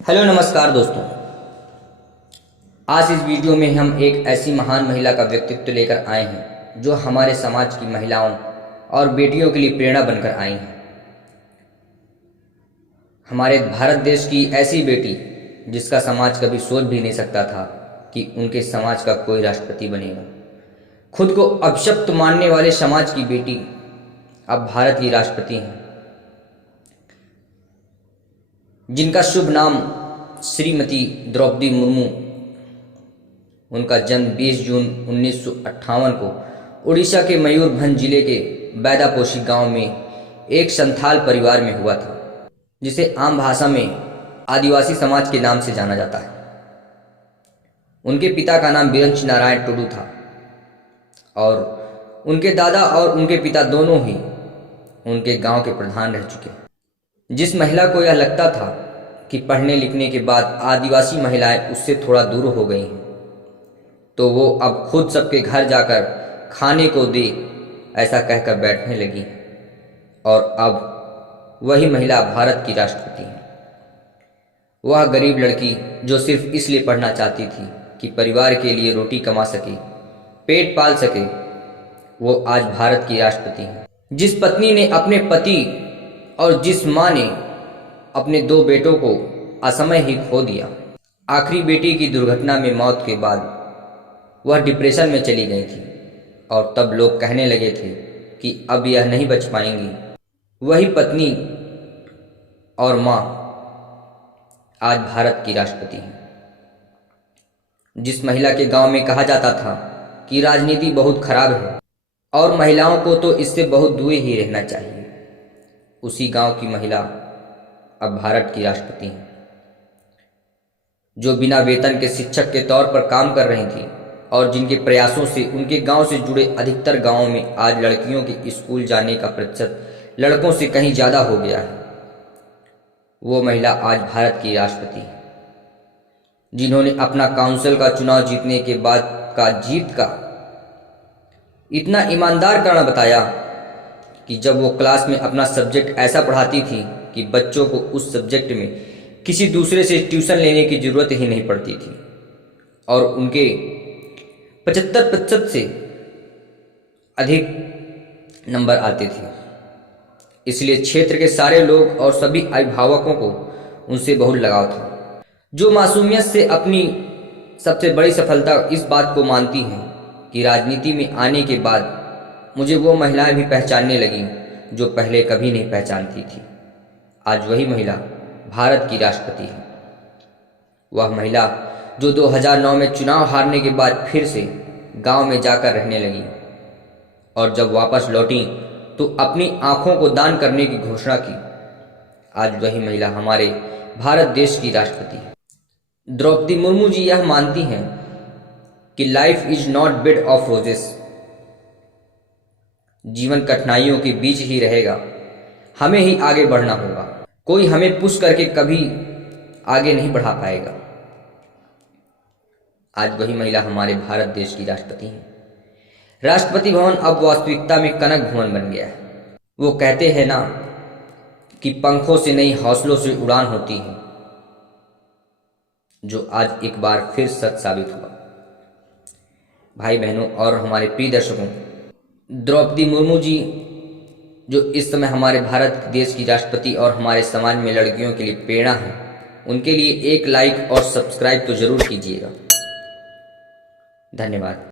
Hello नमस्कार दोस्तों। आज इस वीडियो में हम एक ऐसी महान महिला का व्यक्तित्व लेकर आए हैं जो हमारे समाज की महिलाओं और बेटियों के लिए प्रेरणा बनकर आई हैं। हमारे भारत देश की ऐसी बेटी जिसका समाज कभी सोच भी नहीं सकता था कि उनके समाज का कोई राष्ट्रपति बनेगा। खुद को अपशब्द मानने वाले समाज की बेटी अब भारत की राष्ट्रपति हैं, जिनका शुभ नाम श्रीमती द्रौपदी मुर्मू। उनका जन्म 20 जून 1958 को उड़ीसा के मयूरभंज जिले के बैदापोशी गांव में एक संथाल परिवार में हुआ था, जिसे आम भाषा में आदिवासी समाज के नाम से जाना जाता है। उनके पिता का नाम बिरंच नारायण टुडू था और उनके दादा और उनके पिता दोनों ही उनके गांव के प्रधान रह चुके हैं। जिस महिला को यह लगता था कि पढ़ने लिखने के बाद आदिवासी महिलाएं उससे थोड़ा दूर हो गई हैं, तो वो अब खुद सबके घर जाकर खाने को दे ऐसा कहकर बैठने लगी और अब वही महिला भारत की राष्ट्रपति है। वह गरीब लड़की जो सिर्फ इसलिए पढ़ना चाहती थी कि परिवार के लिए रोटी कमा सके, पेट पाल सके, वो आज भारत की राष्ट्रपति है। जिस पत्नी ने अपने पति और जिस माँ ने अपने 2 बेटों को असमय ही खो दिया, आखिरी बेटी की दुर्घटना में मौत के बाद वह डिप्रेशन में चली गई थी और तब लोग कहने लगे थे कि अब यह नहीं बच पाएंगी। वही पत्नी और माँ आज भारत की राष्ट्रपति है। जिस महिला के गांव में कहा जाता था कि राजनीति बहुत खराब है और महिलाओं को तो इससे बहुत दूर ही रहना चाहिए, उसी गांव की महिला अब भारत की राष्ट्रपति हैं। जो बिना वेतन के शिक्षक के तौर पर काम कर रही थी और जिनके प्रयासों से उनके गांव से जुड़े अधिकतर गांवों में आज लड़कियों के स्कूल जाने का प्रतिशत लड़कों से कहीं ज़्यादा हो गया है, वो महिला आज भारत की राष्ट्रपति है। जिन्होंने अपना काउंसिल का चुनाव जीतने के बाद का जीत का इतना ईमानदार कारण बताया कि जब वो क्लास में अपना सब्जेक्ट ऐसा पढ़ाती थी कि बच्चों को उस सब्जेक्ट में किसी दूसरे से ट्यूशन लेने की ज़रूरत ही नहीं पड़ती थी और उनके 75% से अधिक नंबर आते थे। इसलिए क्षेत्र के सारे लोग और सभी अभिभावकों को उनसे बहुत लगाव था। जो मासूमियत से अपनी सबसे बड़ी सफलता इस बात को मानती हैं कि राजनीति में आने के बाद मुझे वो महिलाएं भी पहचानने लगीं जो पहले कभी नहीं पहचानती थी। आज वही महिला भारत की राष्ट्रपति है। वह महिला जो 2009 में चुनाव हारने के बाद फिर से गांव में जाकर रहने लगी और जब वापस लौटी तो अपनी आंखों को दान करने की घोषणा की। आज वही महिला हमारे भारत देश की राष्ट्रपति है। द्रौपदी मुर्मू जी यह मानती हैं कि life is not bed of roses. जीवन कठिनाइयों के बीच ही रहेगा, हमें ही आगे बढ़ना होगा। कोई हमें पुश करके कभी आगे नहीं बढ़ा पाएगा। आज वही महिला हमारे भारत देश की राष्ट्रपति है। राष्ट्रपति भवन अब वास्तविकता में कनक भवन बन गया है। वो कहते हैं ना कि पंखों से नहीं हौसलों से उड़ान होती है, जो आज एक बार फिर सच साबित हुआ। भाई बहनों और हमारे प्रिय दर्शकों, द्रौपदी मुर्मू जी जो इस समय हमारे भारत देश की राष्ट्रपति और हमारे समाज में लड़कियों के लिए प्रेरणा है, उनके लिए एक लाइक और सब्सक्राइब तो जरूर कीजिएगा। धन्यवाद।